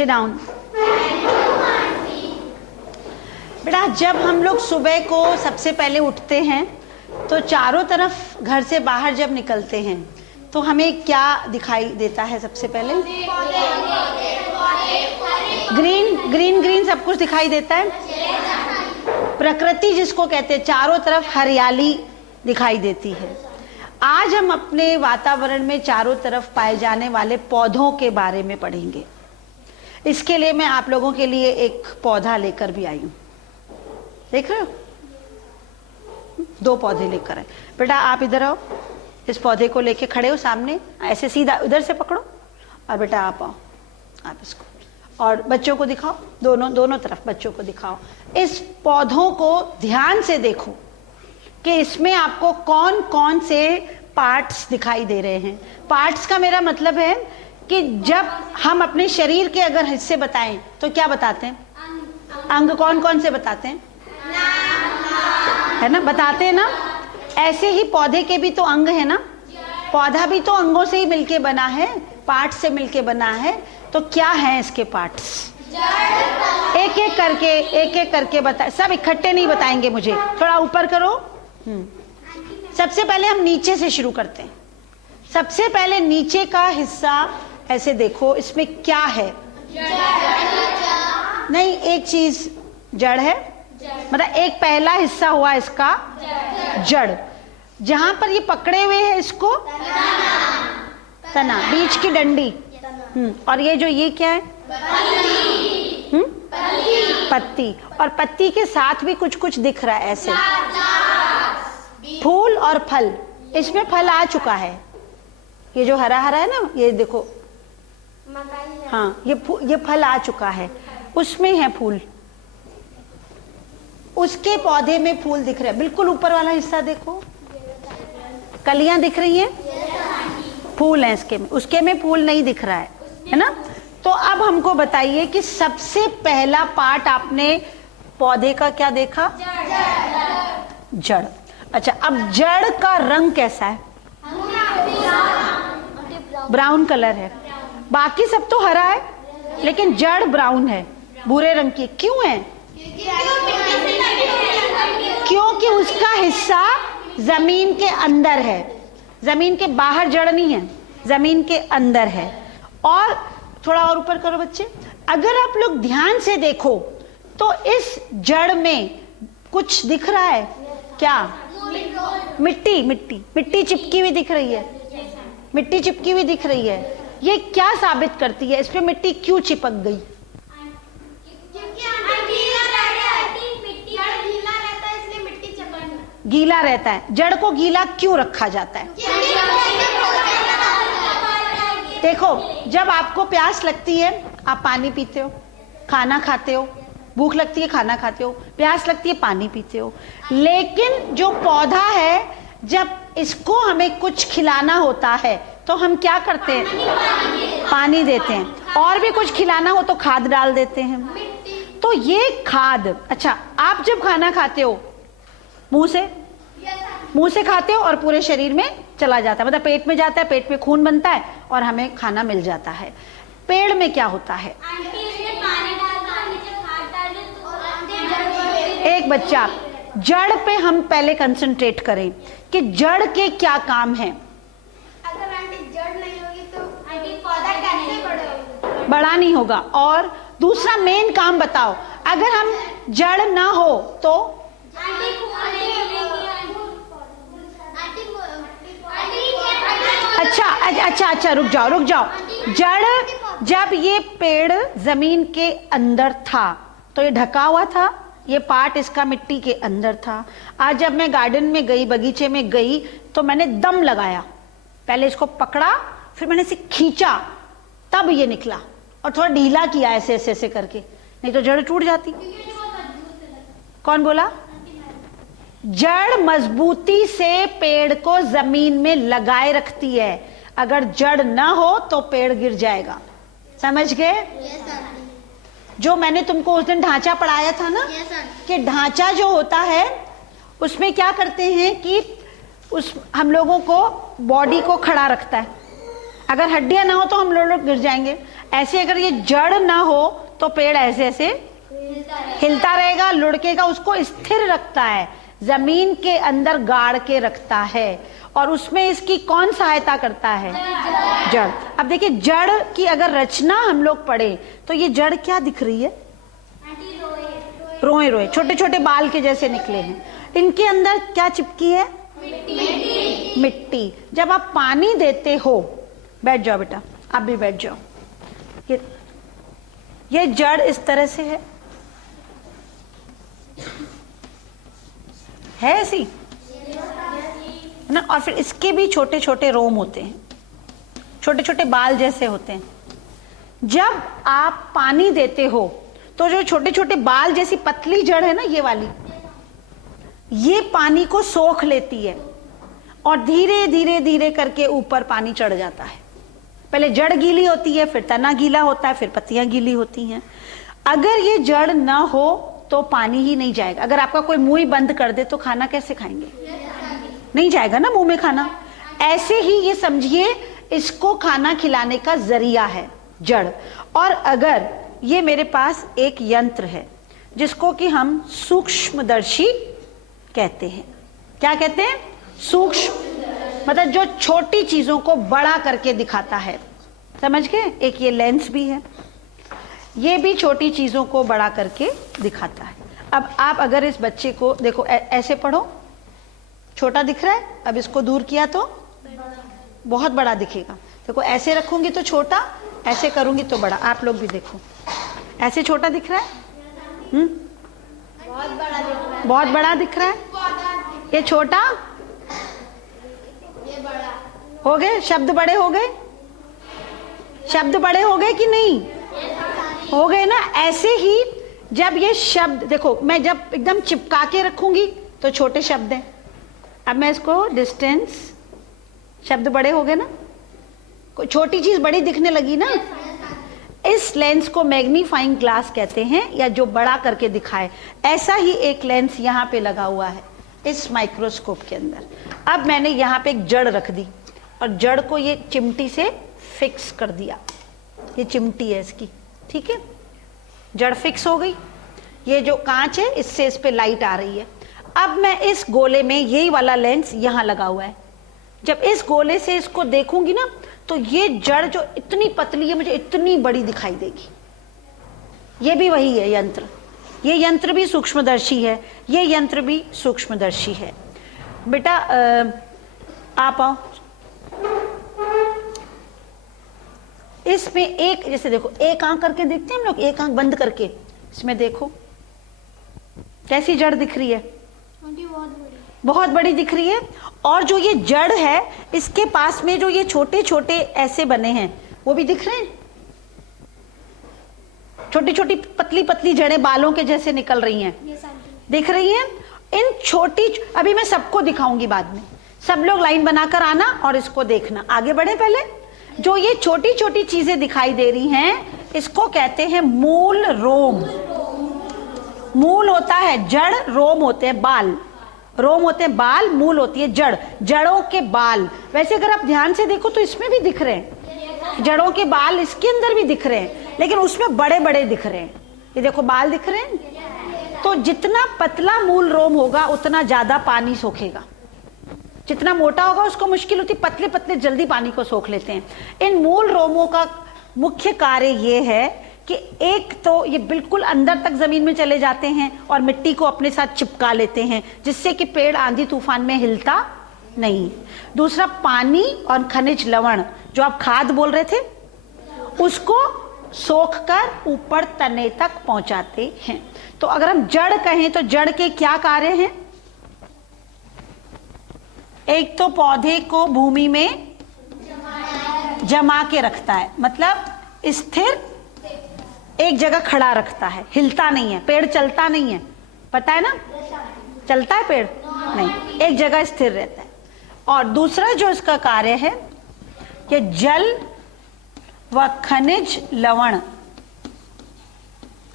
Sit down. बेटा जब हम लोग सुबह को सबसे पहले उठते हैं तो चारों तरफ घर से बाहर जब निकलते हैं तो हमें क्या दिखाई देता है? सबसे पहले ग्रीन ग्रीन ग्रीन सब कुछ दिखाई देता है। प्रकृति जिसको कहते हैं, चारों तरफ हरियाली दिखाई देती है। आज हम अपने वातावरण में चारों तरफ पाए जाने वाले पौधों के बारे में पढ़ेंगे। इसके लिए मैं आप लोगों के लिए एक पौधा लेकर भी आई हूं। देख रहे हो, 2 पौधे लेकर आए। बेटा आप इधर आओ, इस पौधे को लेके खड़े हो सामने, ऐसे सीधा उधर से पकड़ो और बेटा आप आओ, आप इसको, और बच्चों को दिखाओ, दोनों तरफ बच्चों को दिखाओ। इस पौधों को ध्यान से देखो कि इसमें आपको कौन कौन से पार्ट्स दिखाई दे रहे हैं। पार्ट्स का मेरा मतलब है कि जब हम अपने शरीर के अगर हिस्से बताएं तो क्या बताते हैं? अंग कौन कौन से बताते हैं? है ना, बताते हैं ना। ऐसे ही पौधे के भी तो अंग है ना। पौधा भी तो अंगों से ही मिलके बना है, पार्ट से मिलके बना है। तो क्या है इसके पार्ट्स? एक एक करके बता, सब इकट्ठे नहीं बताएंगे मुझे, थोड़ा ऊपर करो। सबसे पहले हम नीचे से शुरू करते हैं। सबसे पहले नीचे का हिस्सा ऐसे देखो, इसमें क्या है? नहीं, एक चीज जड़ है, मतलब एक पहला हिस्सा हुआ इसका जड़। जहां पर ये पकड़े हुए है इसको तना, बीच की डंडी। और ये जो ये क्या है? पत्ती। और पत्ती के साथ भी कुछ कुछ दिख रहा है ऐसे, फूल और फल। इसमें फल आ चुका है, ये जो हरा हरा है ना, ये देखो, हाँ ये फल आ चुका है, उसमें है फूल। उसके पौधे में फूल दिख रहे हैं। बिल्कुल ऊपर वाला हिस्सा देखो, कलियां दिख रही हैं, फूल हैं इसके में, उसके में फूल नहीं दिख रहा है ना। तो अब हमको बताइए कि सबसे पहला पार्ट आपने पौधे का क्या देखा? जड़। अच्छा, अब जड़ का रंग कैसा है? ब्राउन कलर है। बाकी सब तो हरा है, लेकिन जड़ ब्राउन है, भूरे रंग की। क्यों है? क्योंकि उसका हिस्सा जमीन के अंदर है, जमीन के बाहर जड़ नहीं है, जमीन के अंदर है। और थोड़ा और ऊपर करो बच्चे। अगर आप लोग ध्यान से देखो तो इस जड़ में कुछ दिख रहा है क्या? मिट्टी। मिट्टी मिट्टी चिपकी हुई दिख रही है, मिट्टी चिपकी हुई दिख रही है। ये क्या साबित करती है? इस पे मिट्टी क्यों चिपक गई? गीला रहता है। जड़ को गीला क्यों रखा जाता है? देखो, जब आपको प्यास लगती है आप पानी पीते हो, खाना खाते हो, भूख लगती है खाना खाते हो, प्यास लगती है पानी पीते हो। लेकिन जो पौधा है, जब इसको हमें कुछ खिलाना होता है तो हम क्या करते हैं? पानी देते हैं। और भी कुछ खिलाना हो तो खाद डाल देते हैं। तो ये खाद, अच्छा, आप जब खाना खाते हो मुंह से खाते हो और पूरे शरीर में चला जाता है, मतलब पेट में जाता है, पेट में खून बनता है और हमें खाना मिल जाता है। पेड़ में क्या होता है? एक बच्चा, जड़ पे हम पहले कंसंट्रेट करें कि जड़ के क्या काम है। अगर आंटी जड़ नहीं होगी तो आंटी पौधा कैसे बढ़ेगा? बड़ा नहीं होगा। और दूसरा मेन काम बताओ, अगर हम जड़ ना हो तो? अच्छा, रुक जाओ। जड़, जब ये पेड़ जमीन के अंदर था तो ये ढका हुआ था, ये पार्ट इसका मिट्टी के अंदर था। आज जब मैं गार्डन में गई, बगीचे में गई, तो मैंने दम लगाया, पहले इसको पकड़ा, फिर मैंने इसे खींचा, तब ये निकला। और थोड़ा ढीला किया ऐसे ऐसे ऐसे करके, नहीं तो जड़ टूट जाती। कौन बोला? जड़ मजबूती से पेड़ को जमीन में लगाए रखती है। अगर जड़ ना हो तो पेड़ गिर जाएगा। समझ गए? जो मैंने तुमको उस दिन ढांचा पढ़ाया था ना, कि ढांचा जो होता है उसमें क्या करते हैं कि हम लोगों को बॉडी को खड़ा रखता है। अगर हड्डियां ना हो तो हम लोग गिर जाएंगे। ऐसे अगर ये जड़ ना हो तो पेड़ ऐसे ऐसे हिलता रहेगा, लुढ़केगा, उसको स्थिर रखता है, जमीन के अंदर गाड़ के रखता है। और उसमें इसकी कौन सहायता करता है? जड़। अब देखिए जड़ की अगर रचना हम लोग पढ़े तो ये जड़ क्या दिख रही है? रोए रोए, छोटे छोटे बाल के जैसे निकले हैं। इनके अंदर क्या चिपकी है? मिट्टी। जब आप पानी देते हो, बैठ जाओ बेटा, आप भी बैठ जाओ। ये जड़ इस तरह से है ऐसी ना, और फिर इसके भी छोटे छोटे रोम होते हैं, छोटे छोटे बाल जैसे होते हैं। जब आप पानी देते हो तो जो छोटे छोटे बाल जैसी पतली जड़ है ना, ये वाली, ये पानी को सोख लेती है और धीरे धीरे धीरे करके ऊपर पानी चढ़ जाता है। पहले जड़ गीली होती है, फिर तना गीला होता है, फिर पत्तियां गीली होती हैं। अगर ये जड़ ना हो तो पानी ही नहीं जाएगा। अगर आपका कोई मुंह ही बंद कर दे तो खाना कैसे खाएंगे? नहीं जाएगा ना मुंह में खाना। ऐसे ही ये समझिए, इसको खाना खिलाने का जरिया है जड़। और अगर ये मेरे पास एक यंत्र है जिसको कि हम सूक्ष्मदर्शी कहते हैं। क्या कहते हैं? सूक्ष्म, मतलब जो छोटी चीजों को बड़ा करके दिखाता है, समझ गए? एक ये लेंस भी है, ये भी छोटी चीजों को बड़ा करके दिखाता है। अब आप अगर इस बच्चे को देखो, ऐसे पढ़ो, छोटा दिख रहा है, अब इसको दूर किया तो बहुत बड़ा दिखेगा। देखो ऐसे रखूंगी तो छोटा, ऐसे करूंगी तो बड़ा। आप लोग भी देखो, ऐसे छोटा दिख रहा है, बहुत बड़ा दिख रहा है, बहुत बड़ा दिख रहा है, ये छोटा, ये बड़ा हो गए शब्द बड़े हो गए? शब्द बड़े हो गए कि नहीं? हो गए ना। ऐसे ही जब ये शब्द देखो, मैं जब एकदम चिपका के रखूंगी तो छोटे शब्द हैं, अब मैं इसको डिस्टेंस, शब्द बड़े हो गए ना, कोई छोटी चीज बड़ी दिखने लगी ना। इस लेंस को मैग्नीफाइंग ग्लास कहते हैं, या जो बड़ा करके दिखाए। ऐसा ही एक लेंस यहाँ पे लगा हुआ है इस माइक्रोस्कोप के अंदर। अब मैंने यहाँ पे एक जड़ रख दी और जड़ को ये चिमटी से फिक्स कर दिया। ये चिमटी है इसकी, ठीक है, जड़ फिक्स हो गई। ये जो कांच है इससे इस पे लाइट आ रही है। अब मैं इस गोले में, यही वाला लेंस यहाँ लगा हुआ है, जब इस गोले से इसको देखूंगी ना तो ये जड़ जो इतनी पतली है मुझे इतनी बड़ी दिखाई देगी। ये भी वही है यंत्र, ये यंत्र भी सूक्ष्मदर्शी है, ये यंत्र भी सूक्ष्मदर्शी है। बेटा आप आओ, इसमें एक, जैसे देखो एक आंख करके देखते हैं हम लोग, एक आंख बंद करके, इसमें देखो कैसी जड़ दिख रही है? बहुत बड़ी दिख रही है। और जो ये जड़ है इसके पास में जो ये छोटे छोटे ऐसे बने हैं वो भी दिख रहे हैं, छोटी छोटी पतली पतली जड़ें बालों के जैसे निकल रही हैं, दिख रही हैं। इन छोटी, अभी मैं सबको दिखाऊंगी बाद में, सब लोग लाइन बनाकर आना और इसको देखना। आगे बढ़े, पहले जो ये छोटी छोटी चीजें दिखाई दे रही हैं इसको कहते हैं मूल रोम। मूल होता है जड़, रोम होते हैं बाल, रोम होते हैं बाल, मूल होती है जड़, जड़ों के बाल। वैसे अगर आप ध्यान से देखो तो इसमें भी दिख रहे हैं जड़ों के बाल, इसके अंदर भी दिख रहे हैं, लेकिन उसमें बड़े बड़े दिख रहे हैं। ये देखो बाल दिख रहे हैं। तो जितना पतला मूल रोम होगा उतना ज्यादा पानी सोखेगा, जितना मोटा होगा उसको मुश्किल होती, पतले पतले जल्दी पानी को सोख लेते हैं। इन मूल रोमों का मुख्य कार्य ये है कि एक तो ये बिल्कुल अंदर तक जमीन में चले जाते हैं और मिट्टी को अपने साथ चिपका लेते हैं, जिससे कि पेड़ आंधी तूफान में हिलता नहीं। दूसरा, पानी और खनिज लवण, जो आप खाद बोल रहे थे, उसको सोखकर ऊपर तने तक पहुंचाते हैं। तो अगर हम जड़ कहें तो जड़ के क्या कार्य हैं? एक तो पौधे को भूमि में जमा के रखता है, मतलब स्थिर एक जगह खड़ा रखता है, हिलता नहीं है। पेड़ चलता नहीं है, पता है ना, चलता है पेड़ नहीं, एक जगह स्थिर रहता है। और दूसरा जो इसका कार्य है कि जल व खनिज लवण,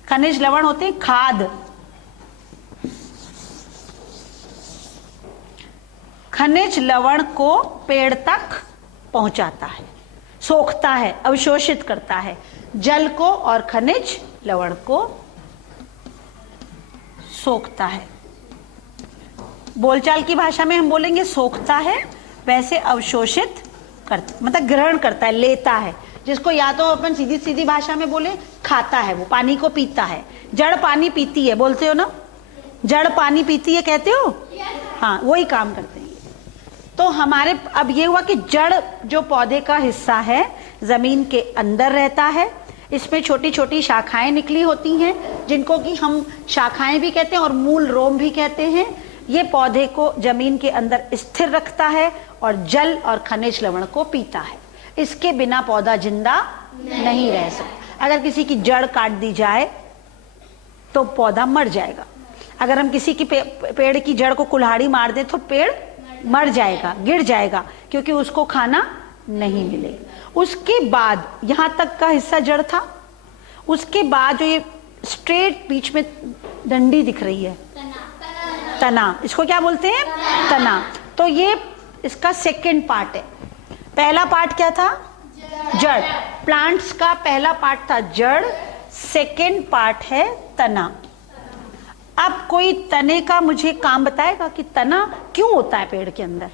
खनिज लवण होते हैं खाद, खनिज लवण को पेड़ तक पहुंचाता है, सोखता है, अवशोषित करता है जल को और खनिज लवण को सोखता है। बोलचाल की भाषा में हम बोलेंगे सोखता है, वैसे अवशोषित करता मतलब ग्रहण करता है, लेता है। जिसको या तो अपन सीधी सीधी भाषा में बोले खाता है, वो पानी को पीता है। जड़ पानी पीती है, बोलते हो ना, जड़ पानी पीती है कहते हो, हाँ वही काम करते हैं। तो हमारे अब ये हुआ कि जड़ जो पौधे का हिस्सा है जमीन के अंदर रहता है, इसमें छोटी छोटी शाखाएं निकली होती हैं जिनको कि हम शाखाएं भी कहते हैं और मूल रोम भी कहते हैं। ये पौधे को जमीन के अंदर स्थिर रखता है और जल और खनिज लवण को पीता है। इसके बिना पौधा जिंदा नहीं रह सकता। अगर किसी की जड़ काट दी जाए तो पौधा मर जाएगा। अगर हम किसी की पेड़ की जड़ को कुल्हाड़ी मार दें तो पेड़ मर जाएगा, गिर जाएगा, क्योंकि उसको खाना नहीं मिलेगा। उसके बाद यहां तक का हिस्सा जड़ था, उसके बाद जो ये स्ट्रेट बीच में डंडी दिख रही है तना, इसको क्या बोलते हैं, तना। तो ये इसका सेकंड पार्ट है। पहला पार्ट क्या था, जड़। प्लांट्स का पहला पार्ट था जड़, सेकंड पार्ट है तना। अब कोई तने का मुझे काम बताएगा कि तना क्यों होता है पेड़ के अंदर।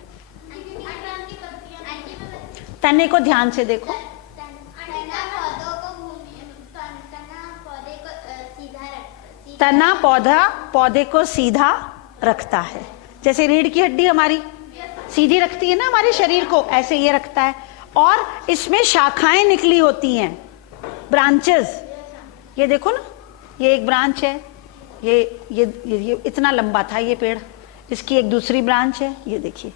तने को ध्यान से देखो, तना पौधे को सीधा रखता है। जैसे रीढ़ की हड्डी हमारी सीधी रखती है ना हमारे शरीर को, ऐसे ये रखता है। और इसमें शाखाएं निकली होती हैं, ब्रांचेस। ये देखो ना, ये एक ब्रांच है, ये इतना लंबा था ये पेड़, इसकी एक दूसरी ब्रांच है, ये देखिए,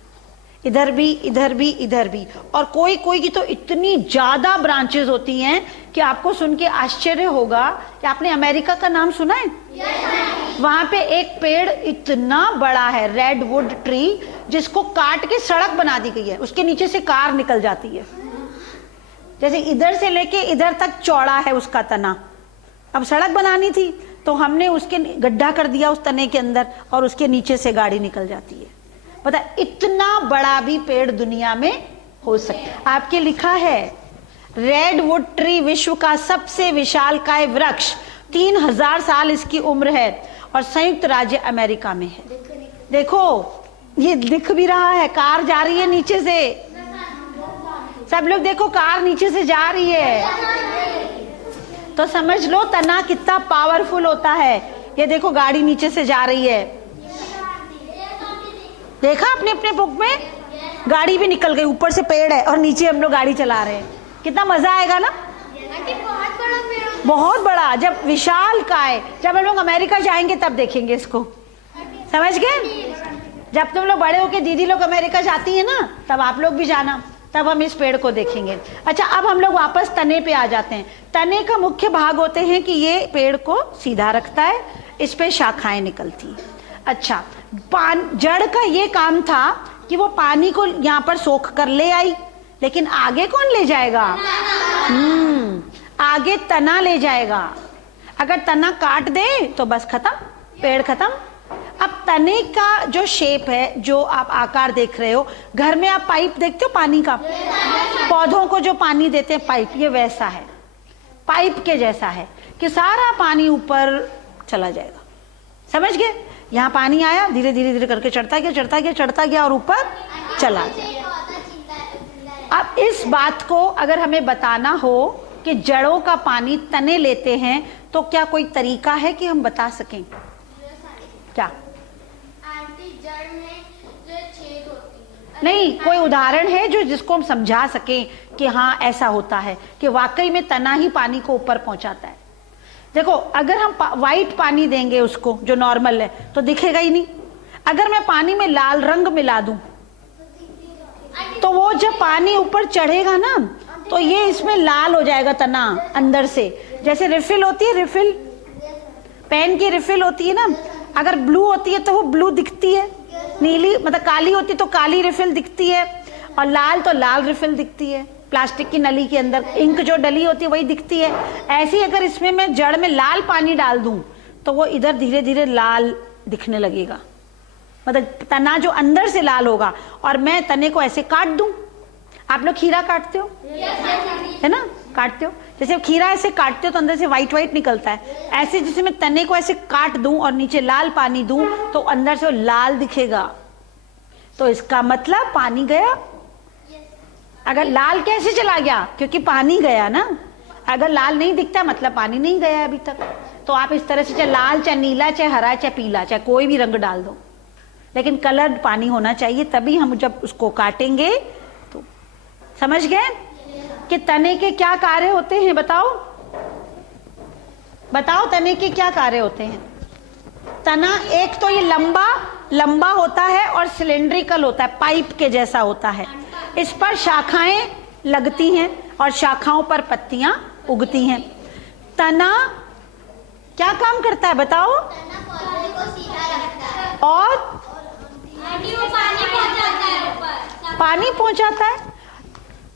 इधर भी इधर भी इधर भी। और कोई कोई की तो इतनी ज्यादा ब्रांचेस होती हैं कि आपको सुन के आश्चर्य होगा कि आपने अमेरिका का नाम सुना है। वहां पे एक पेड़ इतना बड़ा है, रेडवुड ट्री, जिसको काट के सड़क बना दी गई है, उसके नीचे से कार निकल जाती है। जैसे इधर से लेके इधर तक चौड़ा है उसका तना। अब सड़क बनानी थी तो हमने उसके गड्ढा कर दिया उस तने के अंदर, और उसके नीचे से गाड़ी निकल जाती है। पता है, इतना बड़ा भी पेड़ दुनिया में हो सकता है। आपके लिखा है रेडवुड ट्री विश्व का सबसे विशालकाय वृक्ष, 3000 साल इसकी उम्र है और संयुक्त राज्य अमेरिका में है। देखो ये दिख भी रहा है, कार जा रही है नीचे से, सब लोग देखो कार नीचे से जा रही है। तो समझ लो तना कितना पावरफुल होता है। ये देखो गाड़ी नीचे से जा रही है, देखा अपने अपने बुक में, गाड़ी भी निकल गई, ऊपर से पेड़ है और नीचे हम लोग गाड़ी चला रहे हैं। कितना मजा आएगा ना। बहुत बड़ा पेड़, बहुत बड़ा, जब विशाल काय, जब हम लोग अमेरिका जाएंगे तब देखेंगे इसको, समझ गए। जब तुम लोग बड़े होके दीदी लोग अमेरिका जाती है ना, तब आप लोग भी जाना, तब हम इस पेड़ को देखेंगे। अच्छा, अब हम लोग वापस तने पे आ जाते हैं। तने का मुख्य भाग होते हैं कि ये पेड़ को सीधा रखता है, इस पे शाखाएं निकलती हैं। अच्छा, जड़ का ये काम था कि वो पानी को यहाँ पर सोख कर ले आई, लेकिन आगे कौन ले जाएगा, आगे तना ले जाएगा। अगर तना काट दे तो बस खत्म, पेड़ खत्म। अब तने का जो शेप है, जो आप आकार देख रहे हो, घर में आप पाइप देखते हो पानी का, पौधों को जो पानी देते हैं पाइप, ये वैसा है, पाइप के जैसा है कि सारा पानी ऊपर चला जाएगा। समझ गए, यहाँ पानी आया, धीरे धीरे धीरे करके चढ़ता गया चढ़ता गया चढ़ता गया और ऊपर चला गया। अब इस बात को अगर हमें बताना हो कि जड़ों का पानी तने लेते हैं, तो क्या कोई तरीका है कि हम बता सकें? क्या? आंटी, जड़ में जो छेद होती है, नहीं, कोई उदाहरण है जो जिसको हम समझा सकें कि हाँ ऐसा होता है कि वाकई में तना ही पानी को ऊपर पहुंचाता है। देखो, अगर हम व्हाइट पानी देंगे उसको जो नॉर्मल है तो दिखेगा ही नहीं। अगर मैं पानी में लाल रंग मिला दूं तो वो जब पानी ऊपर चढ़ेगा ना, तो ये इसमें लाल हो जाएगा तना अंदर से। जैसे रिफिल होती है, रिफिल पेन की रिफिल होती है ना, अगर ब्लू होती है तो वो ब्लू दिखती है, नीली मतलब काली होती है तो काली रिफिल दिखती है, और लाल तो लाल रिफिल दिखती है। प्लास्टिक की नली के अंदर इंक जो डली होती है वही दिखती है। ऐसे ही अगर इसमें मैं जड़ में लाल पानी डाल दूं तो वो इधर धीरे धीरे लाल दिखने लगेगा, मतलब तना जो अंदर से लाल होगा। और मैं तने को ऐसे काट दूं, आप लोग खीरा काटते हो? है ना, काटते हो। जैसे खीरा ऐसे काटते हो तो अंदर से व्हाइट व्हाइट निकलता है, ऐसे जैसे मैं तने को ऐसे काट दूं और नीचे लाल पानी दूं तो अंदर से वो लाल दिखेगा, तो इसका मतलब पानी गया। अगर लाल कैसे चला गया? क्योंकि पानी गया ना। अगर लाल नहीं दिखता मतलब पानी नहीं गया अभी तक। तो आप इस तरह से चाहे लाल, चाहे नीला, चाहे हरा, चाहे पीला, चाहे कोई भी रंग डाल दो, लेकिन कलर पानी होना चाहिए, तभी हम जब उसको काटेंगे तो। समझ गए कि तने के क्या कार्य होते हैं? बताओ बताओ, तने के क्या कार्य होते हैं? तना एक तो ये लंबा लंबा होता है और सिलेंड्रिकल होता है, पाइप के जैसा होता है। इस पर शाखाएं लगती हैं और शाखाओं पर पत्तियां उगती हैं। तना क्या काम करता है बताओ? और पानी पहुंचाता है,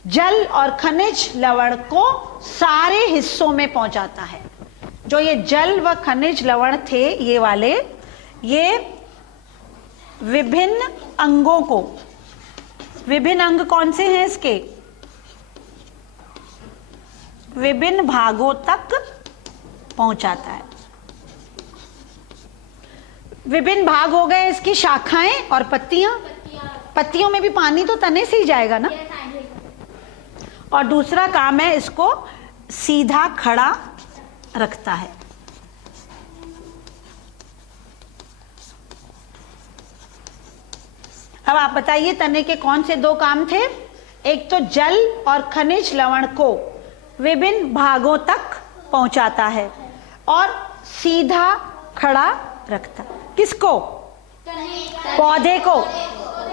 जल और खनिज लवण को सारे हिस्सों में पहुंचाता है। जो ये जल व खनिज लवण थे ये वाले, ये विभिन्न अंगों को, विभिन्न अंग कौन से हैं इसके? विभिन्न भागों तक पहुंचाता है। विभिन्न भाग हो गए इसकी शाखाएं और पत्तियां। पत्तियों में भी पानी तो तने से ही जाएगा ना। और दूसरा काम है इसको सीधा खड़ा रखता है। अब आप बताइए तने के कौन से दो काम थे? एक तो जल और खनिज लवण को विभिन्न भागों तक पहुंचाता है और सीधा खड़ा रखता। किसको? पौधे को।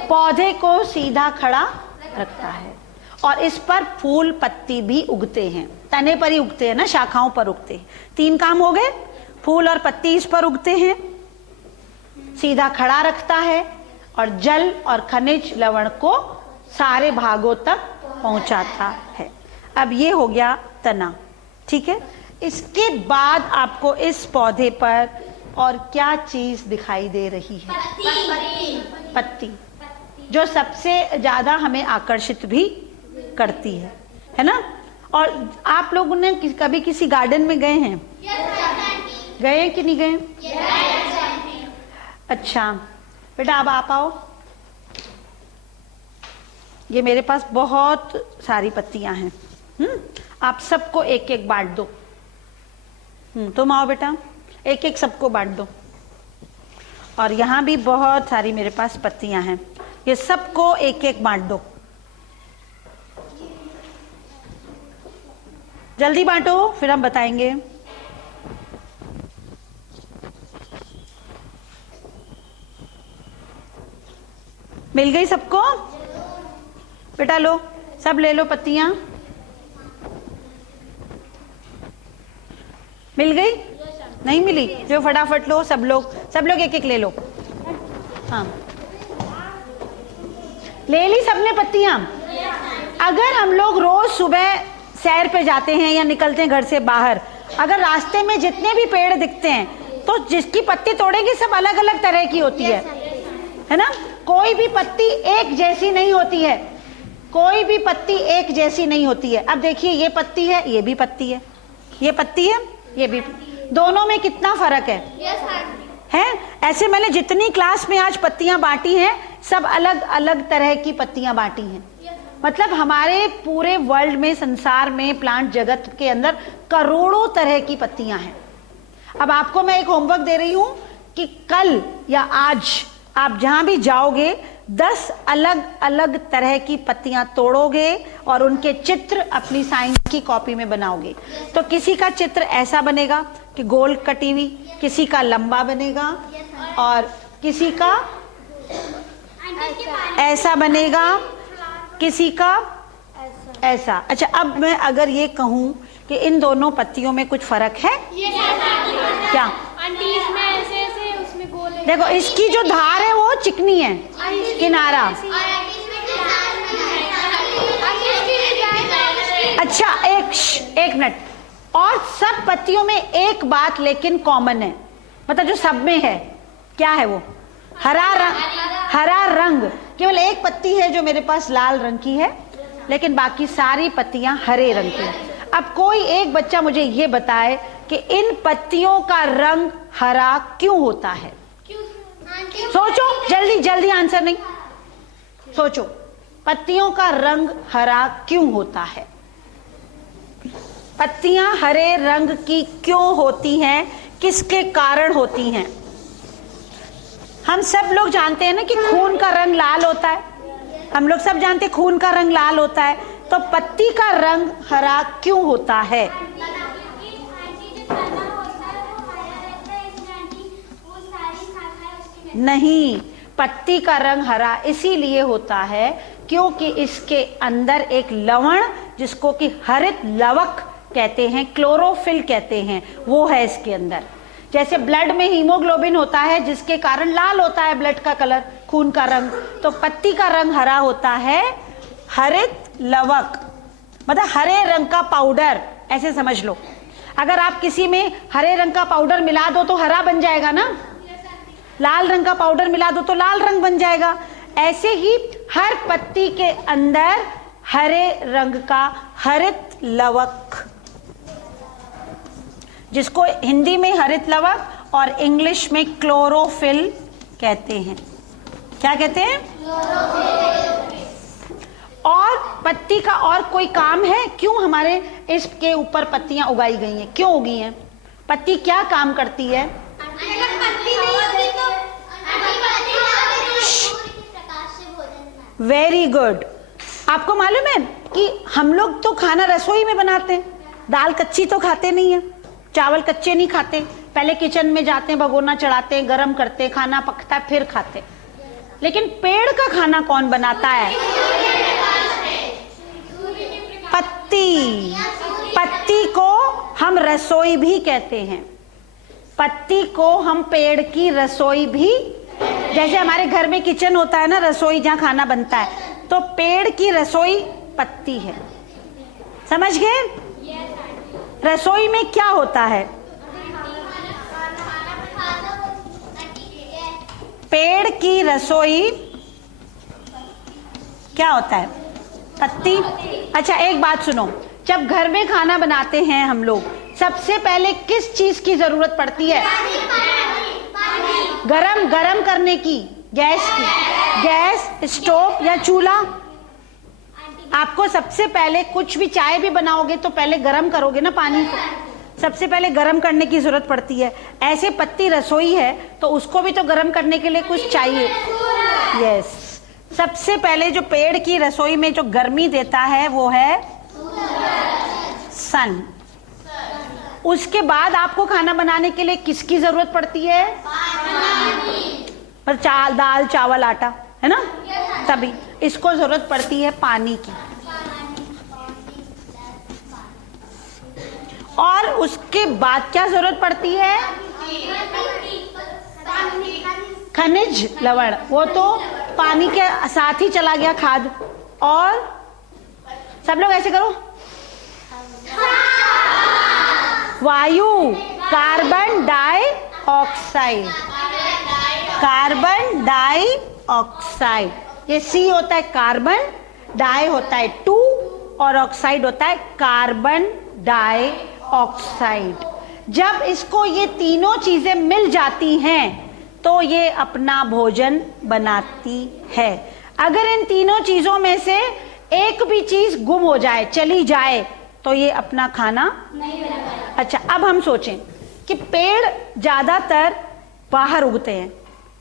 पौधे को सीधा खड़ा रखता है और इस पर फूल पत्ती भी उगते हैं। तने पर ही उगते हैं ना, शाखाओं पर उगते हैं। तीन काम हो गए, फूल और पत्ती इस पर उगते हैं, सीधा खड़ा रखता है और जल और खनिज लवण को सारे भागों तक पहुंचाता है। अब ये हो गया तना, ठीक है। इसके बाद आपको इस पौधे पर और क्या चीज दिखाई दे रही है? पत्ती, जो सबसे ज्यादा हमें आकर्षित भी करती है ना। और आप लोगों ने कभी किसी गार्डन में गए हैं? गए हैं कि नहीं गए? अच्छा बेटा, अब आप आओ। ये मेरे पास बहुत सारी पत्तियां हैं। आप सबको एक एक बांट दो। तुम आओ बेटा, एक एक सबको बांट दो। और यहाँ भी बहुत सारी मेरे पास पत्तियां हैं, ये सबको एक एक बांट दो। जल्दी बांटो, फिर हम बताएंगे। मिल गई सबको? बेटा लो, सब ले लो पत्तियां। मिल गई? नहीं मिली? जो फटाफट लो, सब लोग एक एक ले लो। हाँ, ले ली सबने पत्तियां? अगर हम लोग रोज सुबह सैर पे जाते हैं या निकलते हैं घर से बाहर, अगर रास्ते में जितने भी पेड़ दिखते हैं तो जिसकी पत्ती तोड़ेंगे सब अलग अलग तरह की होती है ना। कोई भी पत्ती एक जैसी नहीं होती है, कोई भी पत्ती एक जैसी नहीं होती है। अब देखिए, ये पत्ती है, ये भी पत्ती है, ये पत्ती है, ये भी। दोनों में कितना फर्क है? ऐसे मैंने जितनी क्लास में आज पत्तियां बांटी हैं, सब अलग अलग तरह की पत्तियां बांटी हैं। मतलब हमारे पूरे वर्ल्ड में, संसार में, प्लांट जगत के अंदर करोड़ों तरह की पत्तियां हैं। अब आपको मैं एक होमवर्क दे रही हूं कि कल या आज आप जहां भी जाओगे 10 अलग अलग तरह की पत्तियां तोड़ोगे और उनके चित्र अपनी साइंस की कॉपी में बनाओगे। तो किसी का चित्र ऐसा बनेगा कि गोल कटी हुई, किसी का लंबा बनेगा और किसी का ऐसा बनेगा, किसी का ऐसा। अच्छा, अब मैं अगर ये कहूं कि इन दोनों पत्तियों में कुछ फर्क है क्या? देखो, इसकी जो धार है वो चिकनी है, किनारा। अच्छा, एक मिनट। और सब पत्तियों में एक बात लेकिन कॉमन है, मतलब जो सब में है, क्या है वो? हरा रंग। केवल एक पत्ती है जो मेरे पास लाल रंग की है लेकिन बाकी सारी पत्तियां हरे रंग की हैं। अब कोई एक बच्चा मुझे ये बताए कि इन पत्तियों का रंग हरा क्यों होता है? सोचो, जल्दी जल्दी, आंसर नहीं, सोचो, पत्तियों का रंग हरा क्यों होता है? पत्तियां हरे रंग की क्यों होती हैं? किसके कारण होती हैं? हम सब लोग जानते हैं ना कि खून का रंग लाल होता है, हम लोग सब जानते हैं खून का रंग लाल होता है, तो पत्ती का रंग हरा क्यों होता है? नहीं, पत्ती का रंग हरा इसीलिए होता है क्योंकि इसके अंदर एक लवण, जिसको कि हरित लवक कहते हैं, क्लोरोफिल कहते हैं, वो है इसके अंदर। जैसे ब्लड में हीमोग्लोबिन होता है जिसके कारण लाल होता है ब्लड का कलर, खून का रंग, तो पत्ती का रंग हरा होता है हरित लवक, मतलब हरे रंग का पाउडर, ऐसे समझ लो। अगर आप किसी में हरे रंग का पाउडर मिला दो तो हरा बन जाएगा ना, लाल रंग का पाउडर मिला दो तो लाल रंग बन जाएगा। ऐसे ही हर पत्ती के अंदर हरे रंग का हरित लवक, जिसको हिंदी में हरित लवक और इंग्लिश में क्लोरोफिल कहते हैं। क्या कहते हैं? और पत्ती का और कोई काम है? क्यों हमारे इसके ऊपर पत्तियां उगाई गई हैं? क्यों उगी हैं? पत्ती क्या काम करती है? Very good. आपको मालूम है कि हम लोग तो खाना रसोई में बनाते हैं, दाल कच्ची तो खाते नहीं है, चावल कच्चे नहीं खाते, पहले किचन में जाते हैं, भगोना चढ़ाते हैं, गरम करते हैं, खाना पकता है, फिर खाते। लेकिन पेड़ का खाना कौन बनाता है? पत्ती। पत्ती को हम रसोई भी कहते हैं, पत्ती को हम पेड़ की रसोई भी, जैसे हमारे घर में किचन होता है ना, रसोई जहां खाना बनता है, तो पेड़ की रसोई पत्ती है। समझ गए? रसोई में क्या होता है? पेड़ की रसोई क्या होता है? पत्ती। अच्छा, एक बात सुनो, जब घर में खाना बनाते हैं हम लोग, सबसे पहले किस चीज की जरूरत पड़ती है? गरम करने की, गैस की, गैस, स्टोव या चूल्हा। आपको सबसे पहले कुछ भी, चाय भी बनाओगे तो पहले गरम करोगे ना पानी को, सबसे पहले गरम करने की जरूरत पड़ती है। ऐसे पत्ती रसोई है तो उसको भी तो गरम करने के लिए कुछ चाहिए। यस, सबसे पहले जो पेड़ की रसोई में जो गर्मी देता है वो है सन। उसके बाद आपको खाना बनाने के लिए किसकी जरूरत पड़ती है? पर दाल चावल आटा, है ना, तभी इसको जरूरत पड़ती है पानी की। और उसके बाद क्या जरूरत पड़ती है? खनिज लवण, वो तो पानी के साथ ही चला गया, खाद। और सब लोग ऐसे करो, वायु, कार्बन डाइऑक्साइड, कार्बन डाइऑक्साइड, ये सी होता है कार्बन, डाई होता है 2 और ऑक्साइड होता है कार्बन डाइऑक्साइड। जब इसको ये तीनों चीजें मिल जाती हैं तो ये अपना भोजन बनाती है। अगर इन तीनों चीजों में से एक भी चीज गुम हो जाए, चली जाए, तो ये अपना खाना नहीं बना पाएगा। अच्छा, अब हम सोचें कि पेड़ ज्यादातर बाहर उगते हैं,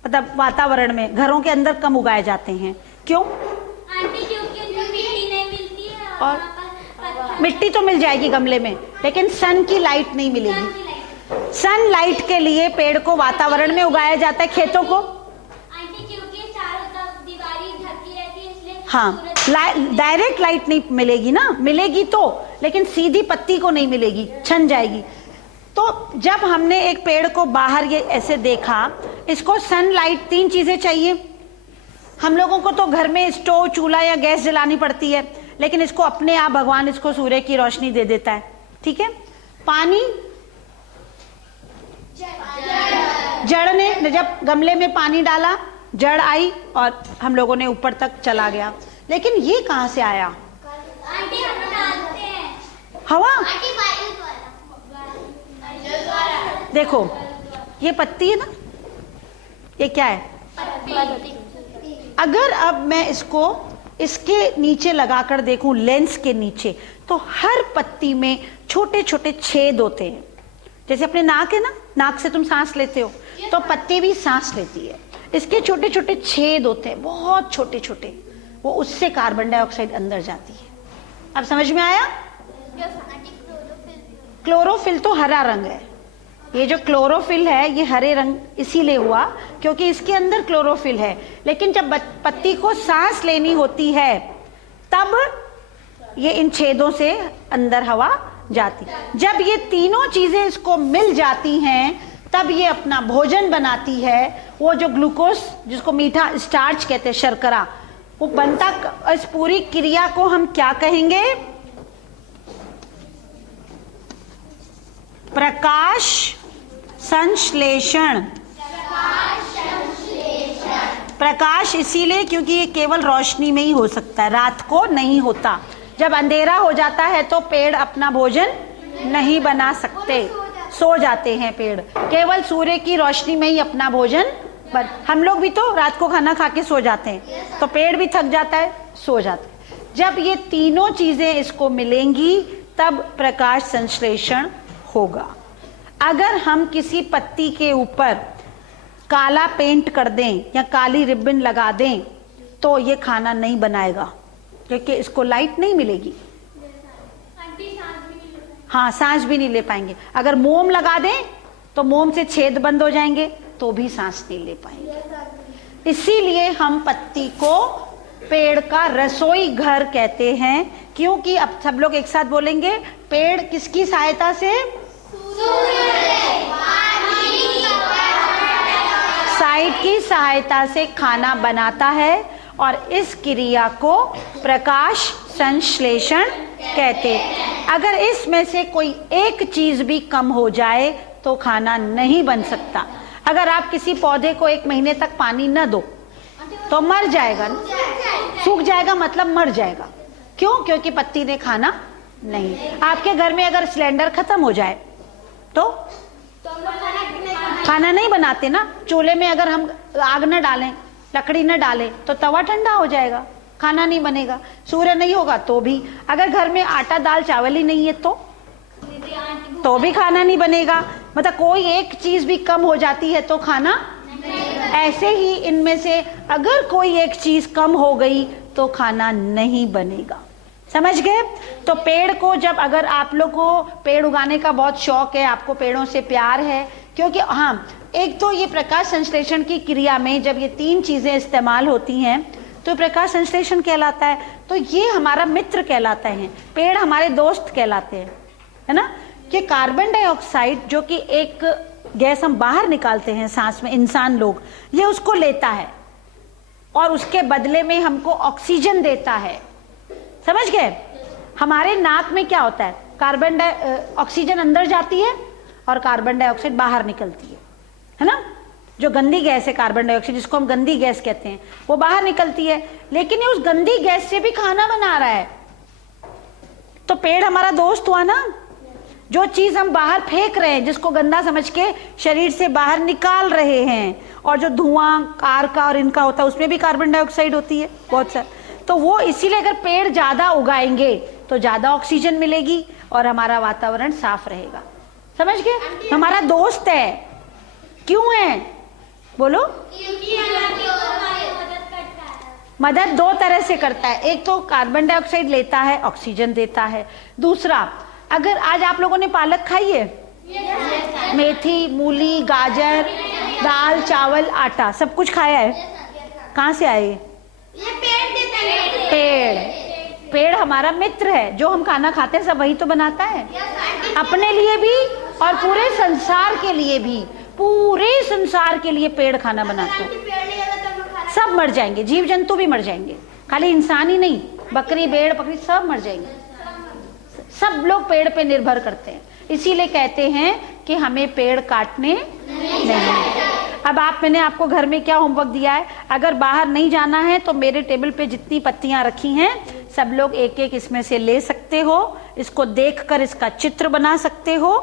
मतलब वातावरण में, घरों के अंदर कम उगाए जाते हैं। क्यों? आंटी, क्योंकि उनको मिट्टी नहीं मिलती है और मिट्टी तो मिल जाएगी गमले में, लेकिन सन की लाइट नहीं मिलेगी। सन लाइट के लिए पेड़ को वातावरण में उगाया जाता है, खेतों को। आंटी, क्योंकि चारों तरफ दीवारें ढकी रहती है, इसलिए हाँ, डायरेक्ट लाइट नहीं मिलेगी ना, मिलेगी तो, लेकिन सीधी पत्ती को नहीं मिलेगी, छन जाएगी। तो जब हमने एक पेड़ को बाहर ये ऐसे देखा, इसको सनलाइट, 3 चीजें चाहिए। हम लोगों को तो घर में स्टोव, चूल्हा या गैस जलानी पड़ती है, लेकिन इसको अपने आप भगवान इसको सूर्य की रोशनी दे देता है। ठीक है। पानी, जड़ ने जब गमले में पानी डाला, जड़ आई और हम लोगों ने ऊपर तक चला गया। लेकिन ये कहां से आया? हवा। आंटी वायु द्वारा। देखो ये पत्ती है ना, ये क्या है? अगर अब मैं इसको इसके नीचे लगाकर देखूं, लेंस के नीचे, तो हर पत्ती में छोटे छोटे छेद होते हैं। जैसे अपने नाक है ना, नाक से तुम सांस लेते हो, तो पत्ती भी सांस लेती है। इसके छोटे छोटे छेद होते हैं, बहुत छोटे छोटे, वो उससे कार्बन डाइऑक्साइड अंदर जाती है। अब समझ में आया? क्लोरोफिल तो हरा रंग है। ये जो क्लोरोफिल है ये हरे रंग इसीलिए हुआ क्योंकि इसके अंदर क्लोरोफिल है। लेकिन जब पत्ती को सांस लेनी होती है तब ये इन छेदों से अंदर हवा जाती। जब ये तीनों चीजें इसको मिल जाती हैं तब ये अपना भोजन बनाती है। वो जो ग्लूकोज, जिसको मीठा स्टार्च कहते हैं, शर्करा, वो बनता। इस पूरी क्रिया को हम क्या कहेंगे? प्रकाश संश्लेषण। प्रकाश इसीलिए क्योंकि ये केवल रोशनी में ही हो सकता है, रात को नहीं होता। जब अंधेरा हो जाता है तो पेड़ अपना भोजन नहीं बना सकते, सो जाते हैं पेड़। केवल सूर्य की रोशनी में ही अपना भोजन हम लोग भी तो रात को खाना खा के सो जाते हैं, तो पेड़ भी थक जाता है, सो जाते हैं। जब ये तीनों चीजें इसको मिलेंगी तब प्रकाश संश्लेषण होगा। अगर हम किसी पत्ती के ऊपर काला पेंट कर दें या काली रिबन लगा दें तो ये खाना नहीं बनाएगा क्योंकि इसको लाइट नहीं मिलेगी। हाँ, सांस भी नहीं ले पाएंगे। अगर मोम लगा दें तो मोम से छेद बंद हो जाएंगे तो भी सांस नहीं ले पाएंगे। इसीलिए हम पत्ती को पेड़ का रसोई घर कहते हैं। क्योंकि अब सब लोग एक साथ बोलेंगे, पेड़ किसकी सहायता से? साइड की सहायता से खाना बनाता है और इस क्रिया को प्रकाश संश्लेषण कहते हैं। अगर इसमें से कोई एक चीज भी कम हो जाए तो खाना नहीं बन सकता। अगर आप किसी पौधे को 1 महीने तक पानी न दो तो मर जाएगा, सूख जाएगा, मतलब मर जाएगा। क्यों? क्योंकि पत्ती ने खाना नहीं। आपके घर में अगर सिलेंडर खत्म हो जाए तो खाना नहीं बनाते ना। चूल्हे में अगर हम आग न डालें, लकड़ी न डालें तो तवा ठंडा हो जाएगा, खाना नहीं बनेगा। सूर्य नहीं होगा तो भी। अगर घर में आटा दाल चावल ही नहीं है तो भी खाना नहीं बनेगा। मतलब कोई एक चीज भी कम हो जाती है तो खाना। ऐसे ही इनमें से अगर कोई एक चीज कम हो गई तो खाना नहीं बनेगा। समझ गए? तो पेड़ को जब, अगर आप लोग को पेड़ उगाने का बहुत शौक है, आपको पेड़ों से प्यार है, क्योंकि हाँ, एक तो ये प्रकाश संश्लेषण की क्रिया में जब ये 3 चीजें इस्तेमाल होती हैं तो प्रकाश संश्लेषण कहलाता है। तो ये हमारा मित्र कहलाता है, पेड़ हमारे दोस्त कहलाते हैं, है ना। कि कार्बन डाइऑक्साइड जो कि एक गैस हम बाहर निकालते हैं सांस में, इंसान लोग, ये उसको लेता है और उसके बदले में हमको ऑक्सीजन देता है। समझ गए? हमारे नाक में क्या होता है? ऑक्सीजन अंदर जाती है और कार्बन डाइऑक्साइड बाहर निकलती है ना। जो गंदी गैस है कार्बन डाइऑक्साइड, जिसको हम गंदी गैस कहते हैं, वो बाहर निकलती है। लेकिन ये उस गंदी गैस से भी खाना बना रहा है। तो पेड़ हमारा दोस्त हुआ ना। जो चीज हम बाहर फेंक रहे हैं, जिसको गंदा समझ के शरीर से बाहर निकाल रहे हैं, और जो धुआं कार का और इनका होता है उसमें भी कार्बन डाइऑक्साइड होती है बहुत सारा। तो वो इसीलिए अगर पेड़ ज्यादा उगाएंगे तो ज्यादा ऑक्सीजन मिलेगी और हमारा वातावरण साफ रहेगा। समझ गए? हमारा दोस्त है। क्यों है? बोलो। मदद 2 तरह से करता है। एक तो कार्बन डाइऑक्साइड लेता है, ऑक्सीजन देता है। दूसरा, अगर आज आप लोगों ने पालक खाई है, मेथी, मूली, गाजर, दाल, चावल, आटा, सब कुछ खाया है? कहाँ से आए? ये पेड़ देता है। पेड़ हमारा मित्र है। जो हम खाना खाते हैं सब वही तो बनाता है, अपने लिए भी और पूरे संसार के लिए भी। पूरे संसार के लिए पेड़ खाना बनाते हैं। सब मर जाएंगे, जीव जंतु भी मर जाएंगे, खाली इंसान ही नहीं, बकरी, भेड़, बकरी सब मर जाएंगे। सब लोग पेड़ पे निर्भर करते हैं। इसीलिए कहते हैं कि हमें पेड़ काटने नहीं। अब मैंने आपको घर में क्या होमवर्क दिया है? अगर बाहर नहीं जाना है तो मेरे टेबल पे जितनी पत्तियां रखी हैं सब लोग एक एक इसमें से ले सकते हो। इसको देखकर इसका चित्र बना सकते हो,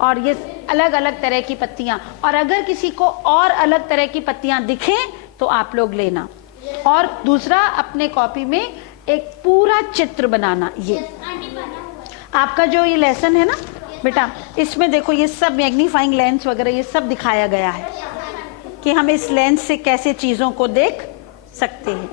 और ये अलग अलग तरह की पत्तियां, और अगर किसी को और अलग तरह की पत्तियां दिखें तो आप लोग लेना। और दूसरा, अपने कॉपी में एक पूरा चित्र बनाना। ये आपका जो ये लेसन है ना बेटा, इसमें देखो ये सब मैग्नीफाइंग लेंस वगैरह ये सब दिखाया गया है कि हम इस लेंस से कैसे चीजों को देख सकते हैं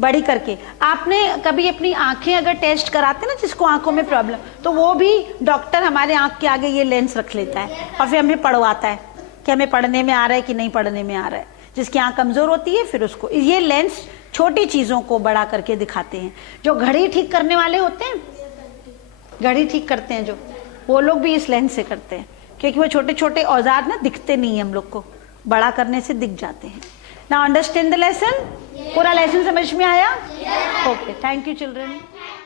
बड़ी करके। आपने कभी अपनी आंखें अगर टेस्ट कराते ना, जिसको आंखों में प्रॉब्लम, तो वो भी डॉक्टर हमारे आंख के आगे ये लेंस रख लेता है और फिर हमें पढ़वाता है कि हमें पढ़ने में आ रहा है कि नहीं पढ़ने में आ रहा है। जिसकी आंख कमजोर होती है फिर उसको ये लेंस छोटी चीजों को बड़ा करके दिखाते हैं। जो घड़ी ठीक करने वाले होते हैं, घड़ी ठीक करते हैं जो, वो लोग भी इस लेंस से करते हैं, क्योंकि वो छोटे छोटे औजार ना दिखते नहीं है हम लोग को, बड़ा करने से दिख जाते हैं। Now understand the lesson? पूरा लेसन समझ में आया? Okay, thank you children.